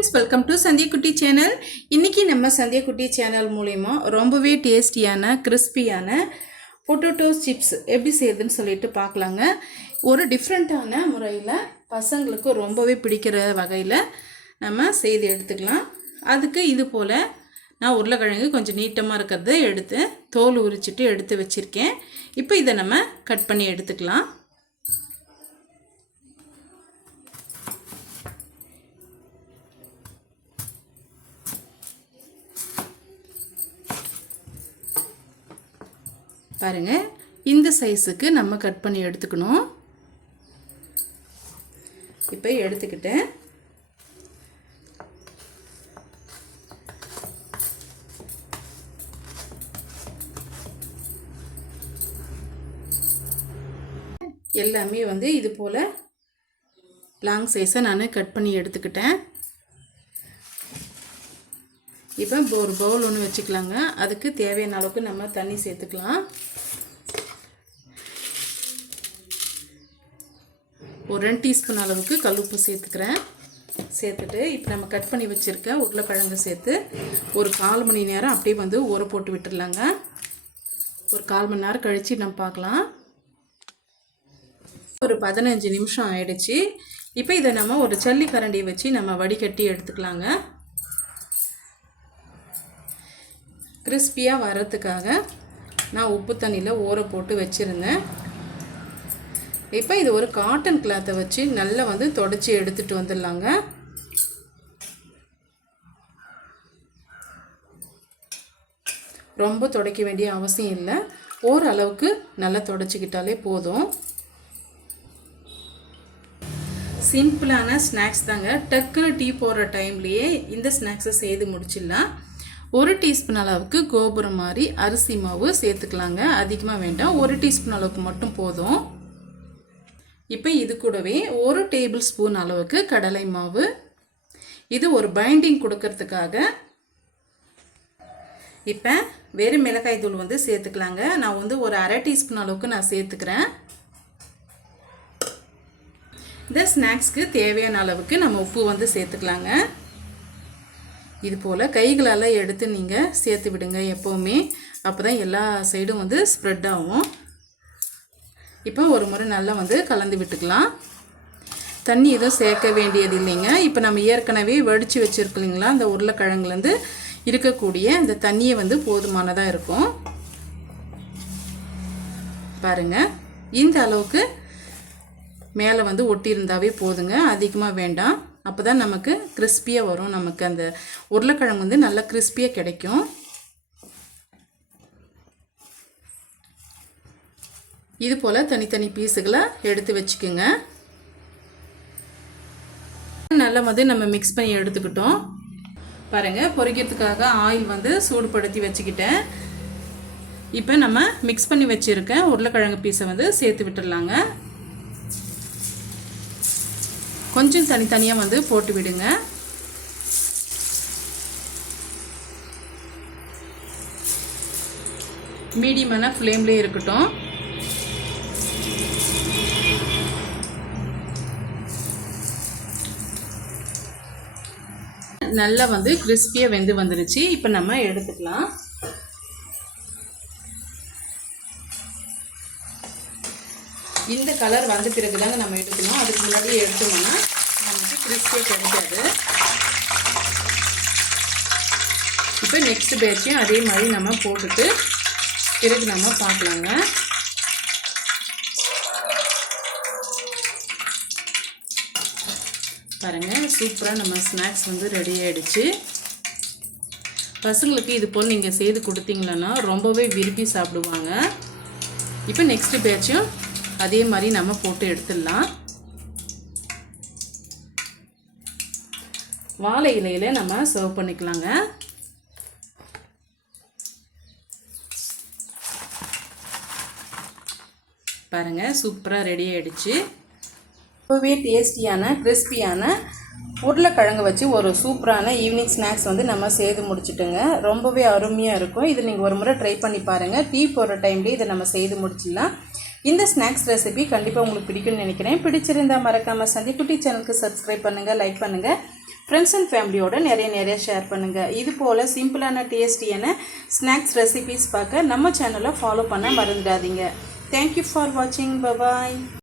Friends, welcome to Sandhya குட்டி channel. இன்றைக்கி நம்ம சந்தியா குட்டி சேனல் மூலிமா ரொம்பவே டேஸ்டியான கிறிஸ்பியான பொட்டேட்டோ சிப்ஸ் எப்படி செய்யுதுன்னு சொல்லிட்டு பார்க்கலாங்க. ஒரு டிஃப்ரெண்ட்டான முறையில் பசங்களுக்கு ரொம்பவே பிடிக்கிற வகையில் நம்ம செய்து எடுத்துக்கலாம். அதுக்கு இது போல் நான் உருளைக்கிழங்கு கொஞ்சம் நீட்டமாக இருக்கிறத எடுத்து தோல் உரிச்சிட்டு எடுத்து வச்சுருக்கேன். இப்போ இதை நம்ம கட் பண்ணி எடுத்துக்கலாம். பாருங்கள், இந்த சைஸுக்கு நம்ம கட் பண்ணி எடுத்துக்கணும். இப்போ எடுத்துக்கிட்டேன். எல்லாமே இது போல் லாங் சைஸை நான் கட் பண்ணி எடுத்துக்கிட்டேன். இப்போ ஒரு பவுல் ஒன்று வச்சுக்கலாங்க. அதுக்கு தேவையான அளவுக்கு நம்ம தண்ணி சேர்த்துக்கலாம். ஒரு 2 டீஸ்பூன் அளவுக்கு கல்லுப்பு சேர்த்துக்கிறேன். சேர்த்துட்டு இப்போ நம்ம கட் பண்ணி வச்சுருக்க உருளைக்கிழங்கு சேர்த்து ஒரு 1/4 மணி நேரம் அப்படியே ஊற போட்டு விட்டுடலாங்க. ஒரு 1/4 மணி நேரம் கழித்து நம்ம பார்க்கலாம். ஒரு 15 நிமிஷம் ஆயிடுச்சு. இப்போ இதை நம்ம ஒரு ஜல்லி கரண்டியை வச்சு நம்ம வடிகட்டி எடுத்துக்கலாங்க. கிறிஸ்பியாக வர்றதுக்காக நான் உப்பு தண்ணியில் ஊற போட்டு வச்சுருந்தேன். இப்போ இது ஒரு காட்டன் கிளாத்தை வச்சு நல்லா தொடச்சி எடுத்துகிட்டு வந்துடலாங்க. ரொம்ப துடைக்க வேண்டிய அவசியம் இல்லை, ஓரளவுக்கு நல்லா தொடச்சிக்கிட்டாலே போதும். சிம்பிளான ஸ்நாக்ஸ் தாங்க. டக்குன்னு டீ போடுற டைம்லேயே இந்த ஸ்நாக்ஸை செய்து முடிச்சிடலாம். 1 டீஸ்பூன் அளவுக்கு கோபுரம் மாதிரி அரிசி மாவு சேர்த்துக்கலாங்க. அதிகமாக வேண்டாம், 1 டீஸ்பூன் அளவுக்கு மட்டும் போதும். இப்போ இது கூடவே 1 டேபிள் ஸ்பூன் அளவுக்கு கடலை மாவு. இது ஒரு பைண்டிங் கொடுக்கறதுக்காக. இப்போ வெறும் மிளகாய் தூள் சேர்த்துக்கலாங்க. நான் ஒரு 1/2 டீஸ்பூன் அளவுக்கு நான் சேர்த்துக்கிறேன். இந்த ஸ்நாக்ஸ்க்கு தேவையான அளவுக்கு நம்ம உப்பு சேர்த்துக்கலாங்க. இது போல் கைகளால் எடுத்து நீங்கள் சேர்த்து விடுங்க எப்போவுமே. அப்போ தான் எல்லா சைடும் ஸ்ப்ரெட் ஆகும். இப்போ ஒரு முறை நல்லா கலந்து விட்டுக்கலாம். தண்ணி எதுவும் சேர்க்க வேண்டியது இல்லைங்க. இப்போ நம்ம ஏற்கனவே வடித்து வச்சுருக்கோம் இல்லைங்களா, அந்த உருளைக்கிழங்குலேருந்து இருக்கக்கூடிய இந்த தண்ணியை போதுமானதாக இருக்கும். பாருங்கள், இந்த அளவுக்கு மேலே ஒட்டியிருந்தாவே போதுங்க, அதிகமாக வேண்டாம். அப்போ தான் நமக்கு கிறிஸ்பியாக வரும். நமக்கு அந்த உருளைக்கிழங்கு நல்லா கிறிஸ்பியாக கிடைக்கும். இது போல் தனித்தனி பீஸுகளை எடுத்து வச்சுக்கோங்க. நல்லா நம்ம மிக்ஸ் பண்ணி எடுத்துக்கிட்டோம். பாருங்கள், பொரிக்கிறதுக்காக ஆயில் சூடுபடுத்தி வச்சுக்கிட்டேன். இப்போ நம்ம மிக்ஸ் பண்ணி வச்சுருக்க உருளைக்கிழங்கு பீஸை சேர்த்து விட்டுடலாங்க. கொஞ்சம் தனித்தனியாக போட்டு விடுங்க. மீடியமான ஃப்ளேம்லேயே இருக்கட்டும். நல்லா கிறிஸ்பியாக வெந்து வந்துருச்சு. இப்போ நம்ம எடுத்துக்கலாம். இந்த கலர் வந்த பிறகு தாங்க நம்ம எடுக்கணும். அதுக்கு முன்னாடியே எடுத்தோம்னா நமக்கு கிறிஸ்பியாக கிடைக்காது. இப்போ நெக்ஸ்ட் பேட்சையும் அதே மாதிரி நம்ம போட்டுட்டு பிறகு நம்ம பார்க்கலாங்க. பாருங்கள், சூப்பராக நம்ம ஸ்நாக்ஸ் ரெடி ஆகிடுச்சு. பசங்களுக்கு இது போல் நீங்கள் செய்து கொடுத்தீங்களன்னா ரொம்பவே விரும்பி சாப்பிடுவாங்க. இப்போ நெக்ஸ்ட் பேட்சையும் அதே மாதிரி நம்ம போட்டு எடுத்துடலாம். வாழை இலையில் நம்ம சர்வ் பண்ணிக்கலாங்க. பாருங்கள், சூப்பராக ரெடி ஆகிடுச்சு. ரொம்பவே டேஸ்டியான கிறிஸ்பியான உருளைக்கிழங்கு வச்சு ஒரு சூப்பரான ஈவினிங் ஸ்நாக்ஸ் நம்ம செய்து முடிச்சுட்டுங்க. ரொம்பவே அருமையாக இருக்கும். இது நீங்கள் ஒரு முறை ட்ரை பண்ணி பாருங்கள். டீ போடுற டைம்லேயே இதை நம்ம செய்து முடிச்சிடலாம். இந்த ஸ்நாக்ஸ் ரெசிபி கண்டிப்பாக உங்களுக்கு பிடிக்கும்னு நினைக்கிறேன். பிடிச்சிருந்தால் மறக்காமல் சந்தியா குட்டி சேனலுக்கு சப்ஸ்கிரைப் பண்ணுங்கள், லைக் பண்ணுங்கள். ஃப்ரெண்ட்ஸ் அண்ட் ஃபேமிலியோட நிறைய ஷேர் பண்ணுங்கள். இது போல் சிம்பிளான டேஸ்டியான ஸ்நாக்ஸ் ரெசிபீஸ் பார்க்க நம்ம சேனலை ஃபாலோ பண்ண மறந்துடாதீங்க. தேங்க்யூ ஃபார் வாட்சிங். பபாய்.